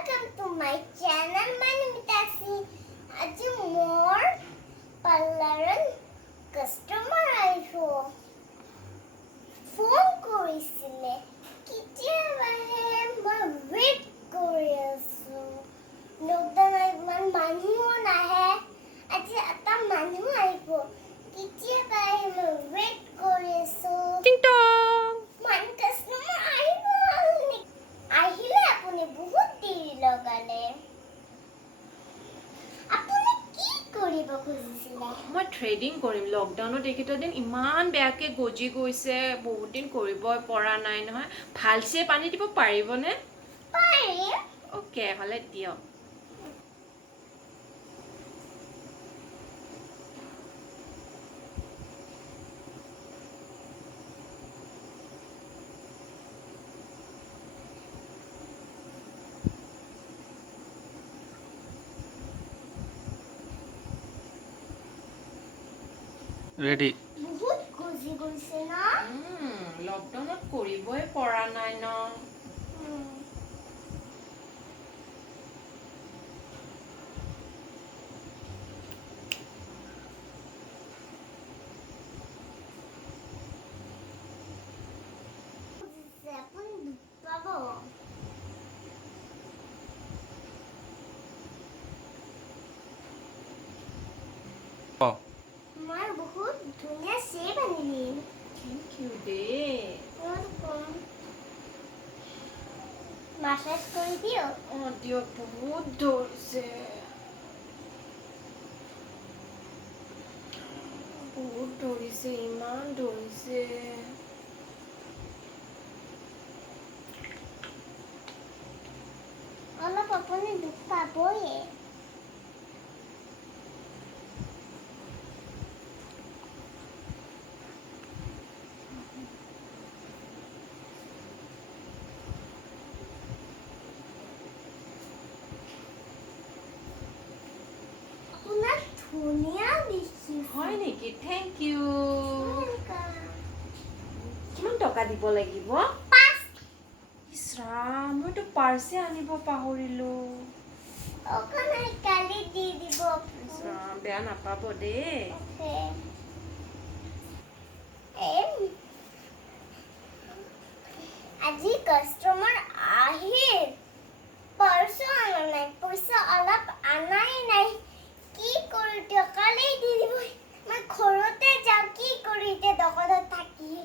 Welcome to my channel. My name is Taxi. Aji more parlour customer আইছো phone কৰিছিলে কেতিয়াবাহে মই weight কৰি আছো লকডাউন ইমান মানুহ নাহে আজি এটা মানুহ আহিব কেতিয়াবাহে মই ৱেইট কৰি আছো টিং টং মান কাষ্টমাৰ আহিব আহিলে আপুনি বহুত দেৰি লগালে আপুনি কি কৰিব খুজিছিলে মই ট্ৰেডিং কৰিম লকডাউনত এইকেইটা দিন ইমান বেয়াকৈ গজি গৈছে বহুত দিন কৰিবই পৰা নাই নহয় ভালছে পানী দিব পাৰিবনে পাৰিম অ'কে হ'লে দিয়ক ৰেডি বহুত গজি গৈছে না লকডাউনত কৰিবই পৰা নাই ন আপুনি পাব মই বহুত ধুনীয়া চেপ আনিম থেংক ইউ দেই মাছাজ কৰি দিয়ক অঁ দিয়ক বহুত ধৰিছে বহুত ধৰিছে ইমান ধৰিছে অলপ আপুনি দুখ পাবয়ে আপোনাৰ ধুনীয়া দেখি হয় নেকি থেংক ইউ কিমান টকা দিব লাগিব ইছ ৰাম মইতো পাৰ্চে আনিব পাহৰিলোঁ অকণমান কালি দি দিব ইছ ৰাম বেয়া নাপাব দেই আজি কাষ্টমাৰ আহিল পাৰ্চো অনা নাই পইচা অলপ আনাই নাই কি কৰোঁ দিয়ক কালি দি দিব মই ঘৰতে যাওঁ কি কৰোঁ এতিয়া দোকানত থাকি